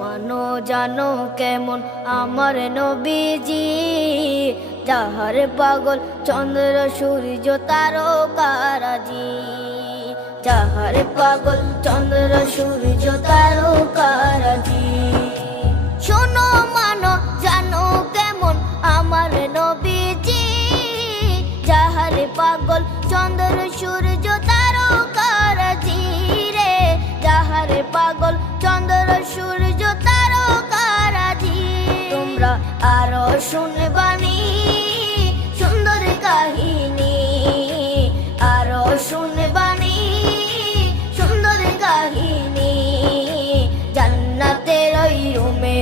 মানো জানো কেমন আমার নবীজি, যাহার পাগল চন্দ্র সূর্য তারকারাজি, যাহার পাগল চন্দ্র সূর্য তারকারাজি। শোনো মানো জানো কেমন আমার নবীজি, যাহার পাগল চন্দ্র সূর্য তারকারাজি রে, যাহার পাগল চন্দ্র সূর্য তারকারাজি। তোমরা আরো শুনবানি সুন্দর কাহিনী, আরো শুনবানি সুন্দর কাহিনী, জান্নাতের ওই রুমে